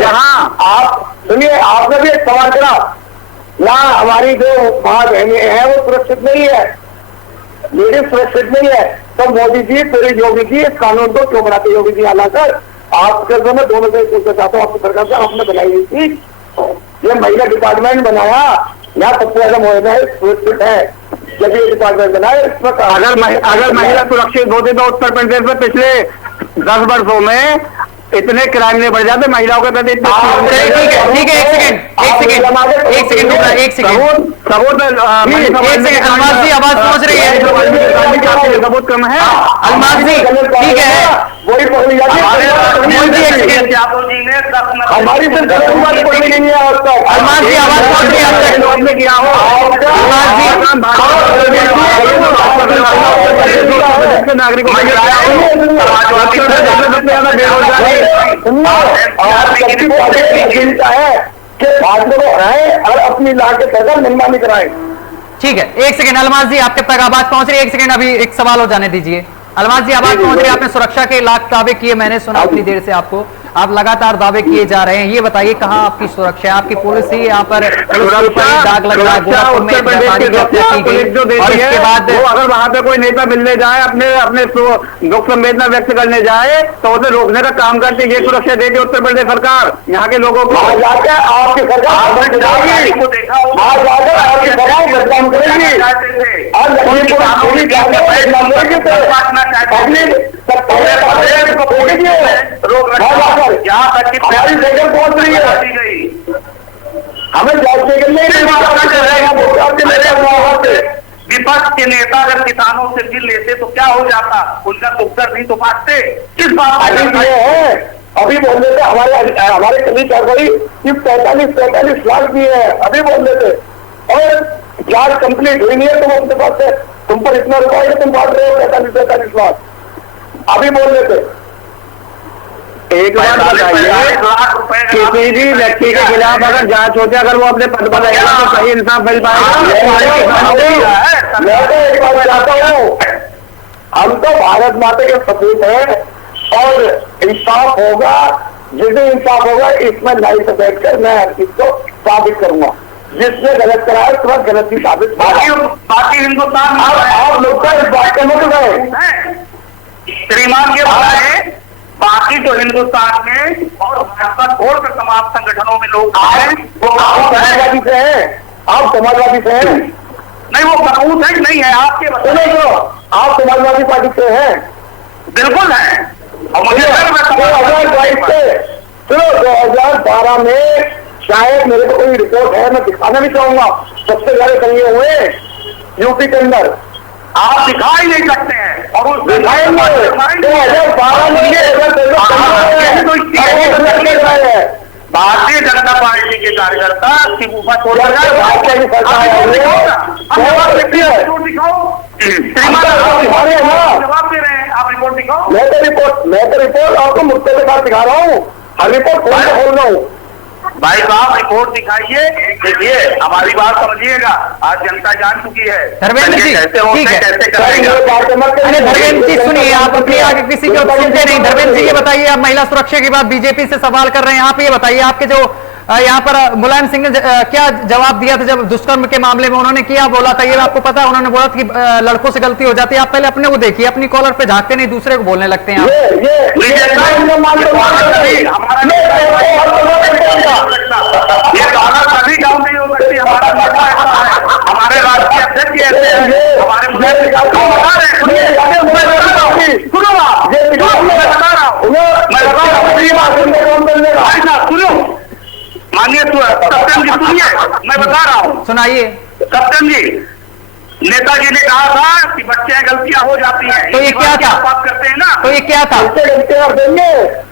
जहाँ आप सुनिए, आपने भी एक सवाल करा ना, हमारी जो माँ बहनें हैं वो सुरक्षित नहीं है, लेडीज सुरक्षित नहीं है, तो मोदी जी पूरे योगी जी इस कानून को क्यों बनाते? योगी जी हालांकि आपके मैं दोनों से पूछना चाहता हूँ, आपकी सरकार से आपने बनाई हुई थी, ये महिला डिपार्टमेंट बनाया या सबसे ज्यादा महिला सुरक्षित है जब ये डिपार्टमेंट बनाया। इस प्रकार अगर महिला सुरक्षित होती तो उत्तर प्रदेश में पिछले 10 वर्षों में इतने क्राइम नहीं बढ़ जाते महिलाओं के प्रति। ठीक है, ठीक है, एक सेकंड अलमास जी आवाज पहुंच रही है, सबूत कम है। अलमास जी ठीक है, वही हमारी से नहीं है आज तक। अलमास जी आवाज पहुंच रही है आप तक किया हो नागरिकों चिंता है कि भाजपा को हराए और अपनी लाख के सरकार मनमानी कराए। ठीक है, एक सेकंड अलमास जी आपके तक आवाज पहुंच रही है, एक सेकंड अभी एक सवाल हो जाने दीजिए। अलमास जी आवाज पहुंच रही है, आपने सुरक्षा के लाख दावे किए, मैंने सुना उतनी देर से आपको, आप लगातार दावे किए जा रहे हैं, ये बताइए कहाँ आपकी सुरक्षा है? आपकी पुलिस ही यहाँ पर दाग लग रहा है, गोरखपुर में इसके बाद अगर वहाँ पे कोई नेता मिलने जाए, अपने अपने दुख संवेदना व्यक्त करने जाए तो उसे रोकने का काम करती है। ये सुरक्षा देती उत्तर प्रदेश सरकार यहाँ के लोगों को। आपकी पहुंच रही है, हमें विपक्ष के नेता अगर किसानों से मिल लेते तो क्या हो जाता? उनका दुखकर नहीं तो बांटते। किस बात है? अभी बोल देते हमारे कभी चौधरी कि 45 लाख दिए हैं, अभी बोल देते, और जांच कंप्लीट हुई नहीं है तुम अपने पास से, तुम पर इतना रुपया है तुम बांट रहे हो 45 लाख, अभी बोल देते। एक बात बताइए, किसी भी व्यक्ति के खिलाफ अगर जांच होती है, अगर वो अपने पद पर रहेगा तो सही इंसाफ मिल पाएगा। मैं तो एक बात चाहता हूँ, हम तो भारत माता के सपूत हैं और इंसाफ होगा, जिस दिन इंसाफ होगा इसमें लाइन से बैठकर मैं हर चीज को साबित करूंगा। जिसने गलत कराया उसके बाद गलती साबित बाकी हिंदुस्तान आप लोग का इस बात करने को गए श्रीमान के बताए, बाकी तो हिंदुस्तान में और भाजपा छोड़कर तमाम संगठनों में लोग आए, वो आप समाजवादी से हैं, आप समाजवादी से हैं? नहीं, वो सबूत है कि नहीं है आपके बताए? तो आप समाजवादी पार्टी से हैं? बिल्कुल है। और मुझे 2022 से 2012 में शायद मेरे को कोई रिपोर्ट है, मैं दिखाना भी चाहूंगा, सबसे ज्यादा दंगे हुए यूपी के अंदर, आप दिखा ही नहीं सकते हैं। और उस दिखाएंगे 2012 में भारतीय जनता पार्टी के कार्यकर्ता ऊपर छोड़ जवाब दे रहे हैं, आप रिपोर्ट दिखाओ। मैं तो रिपोर्ट आपको मुद्दे के साथ दिखा रहा हूँ, हर रिपोर्ट खोल रहा हूँ। भाई साहब रिपोर्ट दिखाइए, देखिए हमारी बात समझिएगा, आज जनता जान चुकी है धर्मेंद्र जी, ठीक है। कैसे करेंगे। अरे धर्मेंद्र जी सुनिए, आप अपने आगे किसी को सुनते नहीं। धर्मेंद्र जी ये बताइए, आप महिला सुरक्षा की बात बीजेपी से सवाल कर रहे हैं, आप ये बताइए आपके जो यहाँ पर मुलायम सिंह ने क्या जवाब दिया था जब दुष्कर्म के मामले में उन्होंने क्या बोला था, ये आपको पता है? उन्होंने बोला था कि लड़कों से गलती हो जाती है। आप पहले अपने को देखिए, अपनी कॉलर पे झांकते नहीं, दूसरे को बोलने लगते हैं। ये गाना सभी गाँव में हो सकती है, हमारे राष्ट्रीय अध्यक्ष सुनो, मानिए सत्यम जी सुनिए, मैं बता रहा हूँ, सुनाइए। सत्यम जी, नेताजी ने कहा था कि बच्चे गलतियां हो जाती हैं, तो ये क्या था? बात करते हैं ना, तो ये क्या था?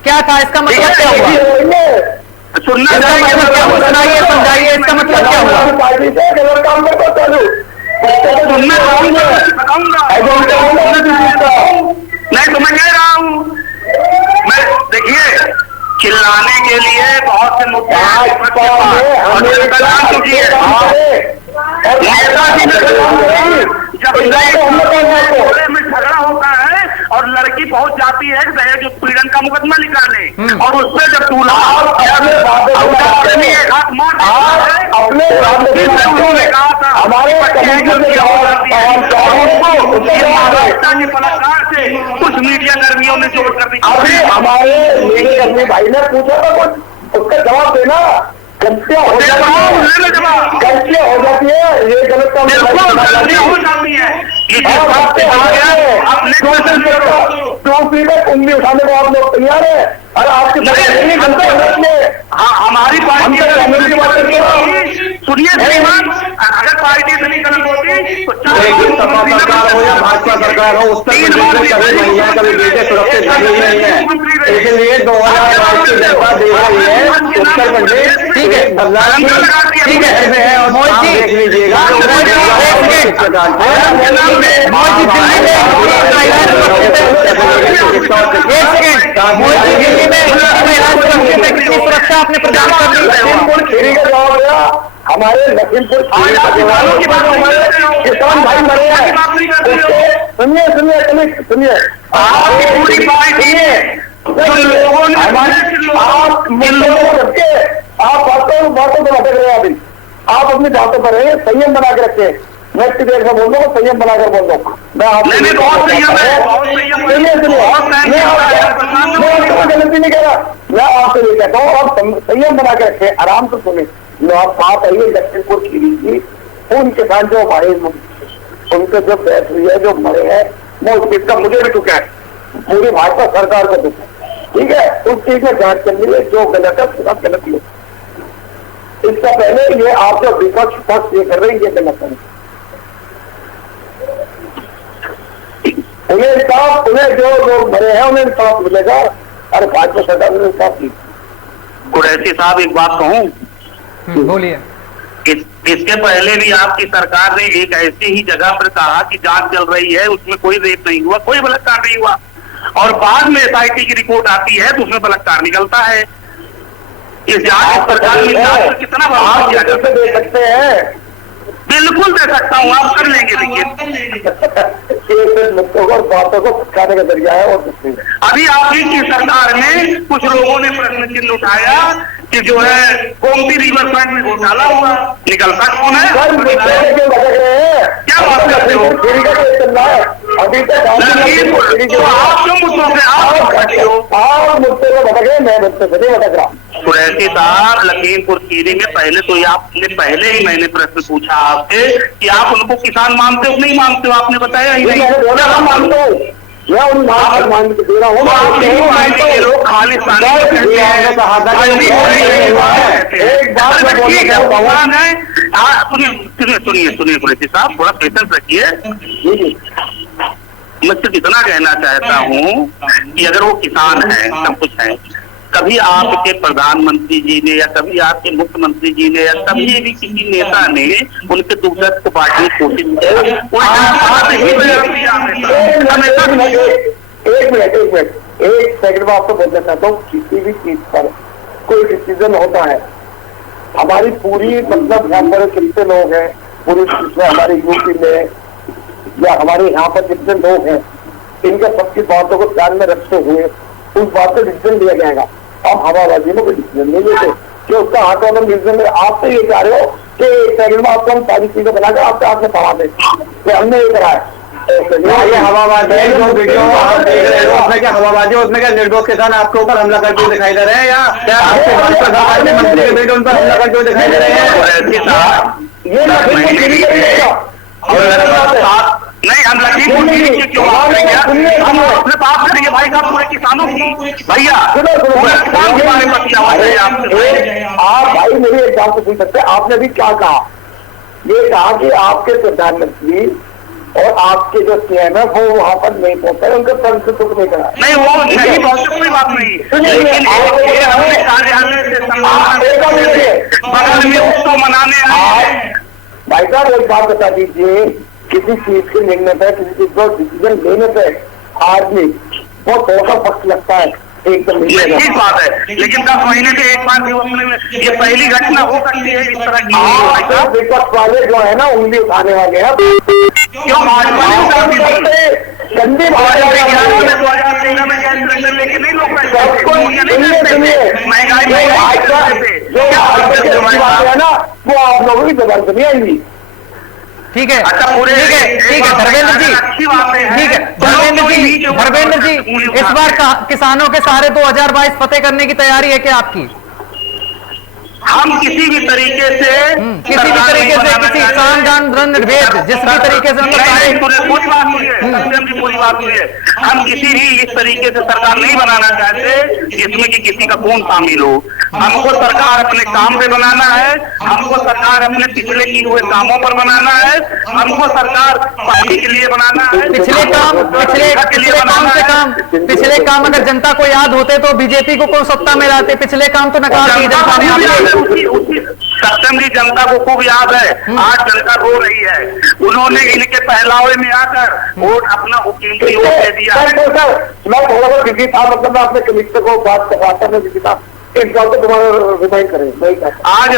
क्या था? इसका मतलब क्या हुआ? सुनना सुनाइए, समझाइए, इसका मतलब क्या हुआ? नहीं तो मैं कह रहा हूँ, मैं देखिए चिल्लाने के लिए बहुत से मुद्दे जब में झगड़ा होता है और लड़की पहुंच जाती है दहेज उत्पीड़न का मुकदमा निकालने, और उसमें जब कहा था हमारे बलात्कार से कुछ मीडिया कर्मियों ने जोड़ कर दी। अभी हमारे मीडिया कर्मी भाई ने पूछा था कुछ, उसका जवाब देना। गलतियां हो जाती है, ये गलत काम हो जाती है। उंगली उठाने को आप लोग तैयार है? अरे आपकी हमारी पार्टी सुनिए श्रीमान, अगर पार्टी से नहीं गलत होती तो सरकार हो या भाजपा सरकार हो, उस तक कभी महिला कभी बेटे सुरक्षित नहीं है। इसलिए 2022 की जनता दे रही है उत्तर प्रदेश, ठीक है ठीक है, और आप देख लीजिएगा सुरक्षा आपने प्रदान कर दी। लखीमपुर खीरी का जवाब गया, हमारे लखीमपुर किसान भाई मरे हैं। सुनिए आपकी पूरी पार्टी है, लोगों आप बातों पर अटक रहे हैं। अभी आप अपनी बातों पर रहे, संयम बना के रखे। नेक्स्ट देर में बोल दो, संयम बनाकर बोल दो। मैं आपसे गलती नहीं कह रहा, मैं आपसे ये कहता हूँ आप संयम बना के रखे, आराम से सुने। आप बात आइए लखीमपुर खीरी की, उन किसान जो हमारे उनके जो बैठ हुई है, जो मरे हैं, वो उस चीज का मुझे भी दुख है, पूरी भाजपा सरकार को दुख है। ठीक है, उस चीज में जांच करनी है, जो गलत है पूरा गलत ही है। इसका पहले ये आप जो विपक्ष पक्ष ये कर रहे हैं, ये गलत है। उन्हें जो लोग मरे हैं उन्हें इंसाफ मिलेगा। अरे भाजपा सरकार ने इंसाफ की। कुरैशी साहब एक बात कहूँ, बोलिए। इसके पहले भी आपकी सरकार ने एक ऐसी ही जगह पर कहा कि जांच चल रही है, उसमें कोई रेप नहीं हुआ, कोई बलात्कार नहीं हुआ, और बाद में SIT की रिपोर्ट आती है तो उसमें बलात्कार निकलता है। इस जांच सरकार की जांच पर कितना भरोसा किया जा दे सकते हैं? बिल्कुल दे सकता हूँ, आप कर लेंगे। देखिए बातों को फटकाने का जरिया है और कुछ नहीं। अभी आपकी की सरकार में कुछ लोगों ने प्रश्न चिन्ह उठाया कि जो है गोमती रिवर फ्रंट में घोटाला हुआ, निकलता कौन है? क्या बात करते हो? अभी तक तो आप क्यों मुद्दों से आप भटके हो? आप मुद्दे को भटके, मैं मुद्दे से नहीं भटक रहा। कुरैशी साहब, लखीमपुर खीरी में पहले तो आपने पहले ही मैंने प्रश्न पूछा आपसे कि आप उनको किसान मानते हो नहीं मानते हो, आपने बताया ही नहीं। हम मानते हो, मैं उन मान के दे रहा हूँ। लोग खाली सुनिए कुरैशी साहब, थोड़ा पेशेंस रखिए। मैं सिर्फ इतना कहना चाहता हूँ कि अगर वो किसान है, सब कुछ है, कभी आपके प्रधानमंत्री जी ने या कभी आपके मुख्यमंत्री जी ने या कभी भी किसी नेता ने उनके दुख दर्द को बांटने की कोशिश की? एक सेकंड में आपको बोलना चाहता हूँ, किसी भी चीज पर कोई डिसीजन होता है, हमारी पूरी मतलब यहाँ पर कितने लोग हैं, पूरी हमारे यूपी में या हमारे यहाँ पर जितने लोग हैं, इनके सबकी बातों को ध्यान में रखते हुए उस बात पर डिसीजन लिया जाएगा। अब हवाबाजी में कोई डिसीजन नहीं लेते कि उसका हाथों में डिसीजन। आप तो ये चाह रहे हो कि एक सेकंड में आपको हम सारी चीजें बनाकर आपके हाथ में समा दें, तो हमने ये करा है। ये हवाबाजी जो वीडियो आप देख रहे हो, उसमें क्या हवाबाजी, उसमें क्या निर्दोष किसान आपके ऊपर हमला करते हुए दिखाई दे रहे हैं, या क्या आपके प्रधानमंत्री के बेटे उन पर हमला करते हुए दिखाई दे रहे हैं? नहीं, हम लखीमपुर खीरी की क्यों बात करेंगे? हम अपने बात करेंगे भाई साहब पूरे किसानों की। भैया पूरे किसान के बारे में क्या बात है आपसे? आप भाई मेरी एक बात तो सुन सकते हैं। आपने भी क्या कहा? ये कहा कि आपके प्रधानमंत्री और आपके जो CM है वो वहां पर नहीं पहुंचा, उनका तंत्र से सुख नहीं करा। नहीं, वो नहीं पहुंचे, कोई बात नहीं, लेकिन हमें कार्यालय से बगल में उसको मनाने आए। भाई साहब एक बात बता दीजिए, किसी चीज के निर्णय पे, किसी चीज को डिसीजन लेने पे आदमी वो थोड़ा पक्ष लगता है, एकदम ठीक बात है, लेकिन 10 महीने के एक बार ये पहली घटना हो सकती है इस तरह की। विपक्ष वाले जो है ना उंगली उठाने वाले हैं, क्यों भाजपा गंदी है ना, वो आप लोगों की जबान से नहीं आएंगी। ठीक है, अच्छा, ठीक है धर्मेंद्र जी, ठीक है धर्मेंद्र जी, इस बार किसानों के सारे 2022 फतेह करने की तैयारी है क्या आपकी? हम किसी भी तरीके से किसी सामदान निर्भेद जिस भी तरीके से पूरी बात हुई है, हम किसी भी इस तरीके से सरकार नहीं बनाना चाहते जिसमें कि किसी का खून शामिल हो। हमको सरकार अपने काम पे बनाना है, हमको सरकार अपने पिछले किए हुए कामों पर बनाना है, हमको सरकार पार्टी के लिए बनाना है। पिछले काम अगर जनता को याद होते तो बीजेपी को कौन सत्ता में लाते? पिछले काम तो नकार दिए जनता ने। सत्यम जी, जनता को खूब याद है, आज जनता रो रही है। उन्होंने इनके पहलावे में आकर वोट अपना कीमती वोट दे दिया है। मैं थोड़ा बहुत बिजी था, मतलब मैं अपने कमिश्नर को बात करवाता मैं बिजी था, एक बात को तुम्हारा रिमाइंड करें। आज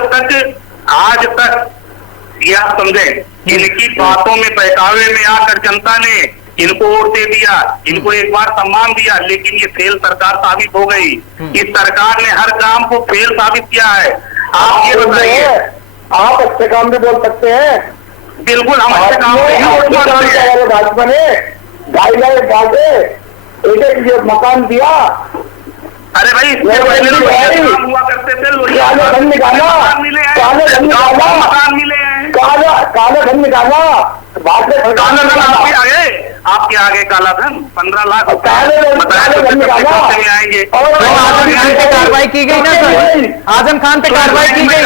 तक यह समझे, इनकी बातों में बहकावे में आकर जनता ने इनको वोट दे दिया, इनको एक बार सम्मान दिया, लेकिन ये फेल सरकार साबित हो गई। इस सरकार ने हर काम को फेल साबित किया है। आप ये बताइए, आप अच्छे काम भी बोल सकते हैं। बिल्कुल हम अच्छे काम भाजपा ने 2.5 लाख बांटे, एक मकान दिया। अरे भाई इससे पहले तो काम हुआ करते थे, काले धन निकाला, काले धन निकाला, मकान मिले हैं, काले धन निकाला, काला धन आपके आगे काला धन 15 लाख काले धन निकाला आएंगे। आजम खान पे कार्रवाई की गई ना सर, आजम खान पे कार्रवाई की गई,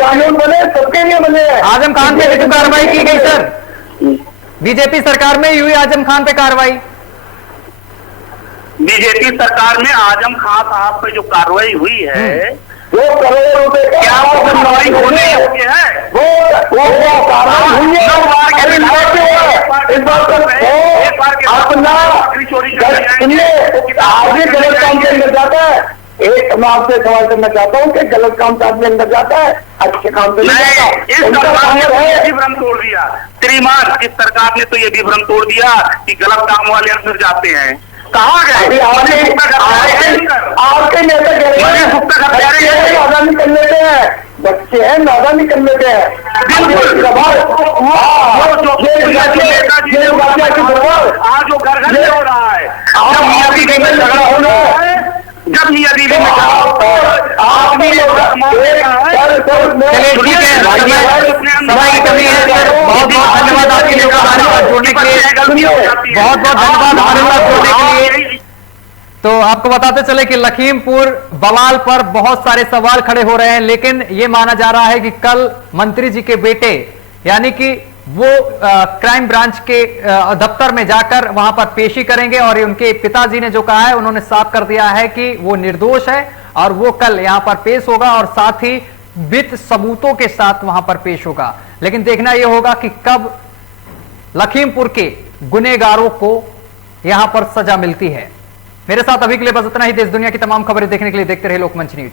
कानून बने सबके लिए बने। आजम खान पे भी कार्रवाई की गई सर, बीजेपी सरकार में हुई आजम खान पे कार्रवाई। बीजेपी सरकार में आजम खान साहब पे जो कार्रवाई हुई है, 2 करोड़ रुपए क्या वो कार्रवाई होने योग्य है? वो कार्रवाई हुई है। इस बात अपना आगे गलत काम के अंदर जाता है। एक मैं आपसे सवाल करना चाहता हूँ कि गलत काम का आदमी अंदर जाता है, अच्छे काम पे नहीं जाता। इस सरकार ने तो ये भी भ्रम तोड़ दिया श्रीमान, इस सरकार ने तो ये भी भ्रम तोड़ दिया कि गलत काम वाले अंदर जाते हैं। कहाँ गए? आपके नेता नादानी कर लेते हैं, बच्चे हैं नादानी कर लेते हैं। आज जो घर घर में हो रहा है, झगड़ा हो रहा है, जब मियां बीवी में समय की कमी है सर, बहुत बहुत धन्यवाद आपके लिए हमारे साथ जुड़ने के लिए, बहुत बहुत धन्यवाद हमारे साथ जुड़ने के लिए। तो आपको बताते चले कि लखीमपुर बवाल पर बहुत सारे सवाल खड़े हो रहे हैं, लेकिन यह माना जा रहा है कि कल मंत्री जी के बेटे यानी कि वो क्राइम ब्रांच के दफ्तर में जाकर वहां पर पेशी करेंगे और उनके पिताजी ने जो कहा है, उन्होंने साफ कर दिया है कि वो निर्दोष है और वो कल यहां पर पेश होगा और साथ ही विद सबूतों के साथ वहां पर पेश होगा। लेकिन देखना यह होगा कि कब लखीमपुर के गुनहगारों को यहां पर सजा मिलती है। मेरे साथ अभी के लिए बस इतना ही। देश दुनिया की तमाम खबरें देखने के लिए देखते रहे लोकमंच न्यूज।